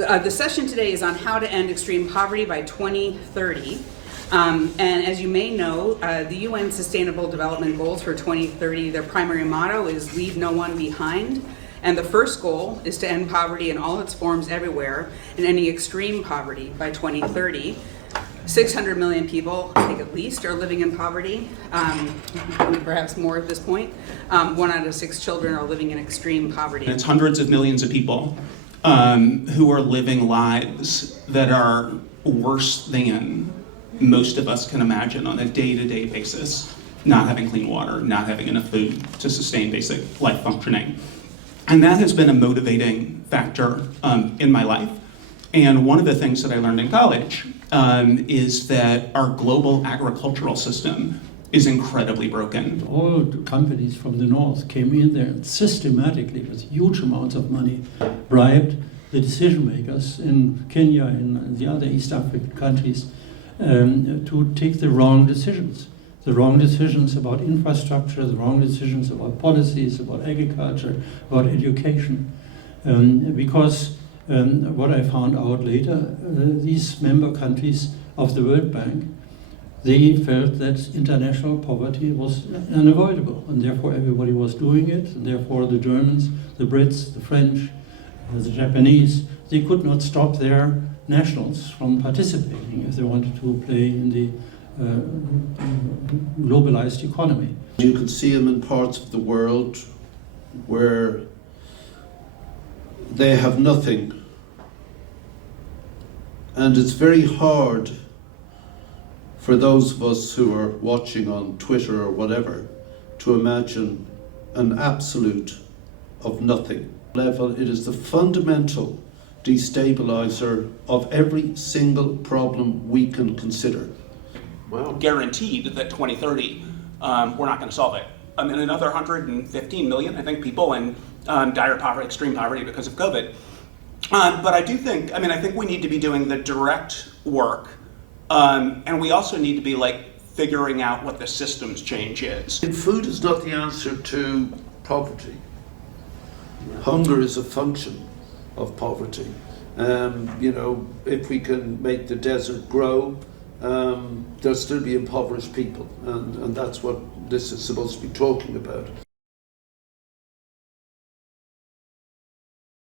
The session today is on how to end extreme poverty by 2030. And as you may know, the UN Sustainable Development Goals for 2030, their primary motto is leave no one behind. And the first goal is to end poverty in all its forms everywhere and ending extreme poverty by 2030. 600 million people, I think at least, are living in poverty, perhaps more at this point. 1 out of 6 children are living in extreme poverty. It's hundreds of millions of people who are living lives that are worse than most of us can imagine on a day-to-day basis, not having clean water, not having enough food to sustain basic life functioning. And that has been a motivating factor in my life. And one of the things that I learned in college is that our global agricultural system is incredibly broken. All the companies from the north came in there and systematically, with huge amounts of money, bribed the decision makers in Kenya and the other East African countries to take the wrong decisions. The wrong decisions about infrastructure, the wrong decisions about policies, about agriculture, about education. Because what I found out later, these member countries of the World Bank, they felt that international poverty was unavoidable, and therefore everybody was doing it, and therefore the Germans, the Brits, the French, the Japanese, they could not stop their nationals from participating if they wanted to play in the globalized economy. You can see them in parts of the world where they have nothing, and it's very hard for those of us who are watching on Twitter or whatever to imagine an absolute of nothing level. It is the fundamental destabilizer of every single problem we can consider. Well, guaranteed that 2030, we're not going to solve it. I mean, another 115 million, I think, people in dire poverty, extreme poverty because of COVID. But I do think, I think we need to be doing the direct work, and we also need to be figuring out what the systems change is. Food is not the answer to poverty. Hunger is a function of poverty. If we can make the desert grow, there'll still be impoverished people, and that's what this is supposed to be talking about.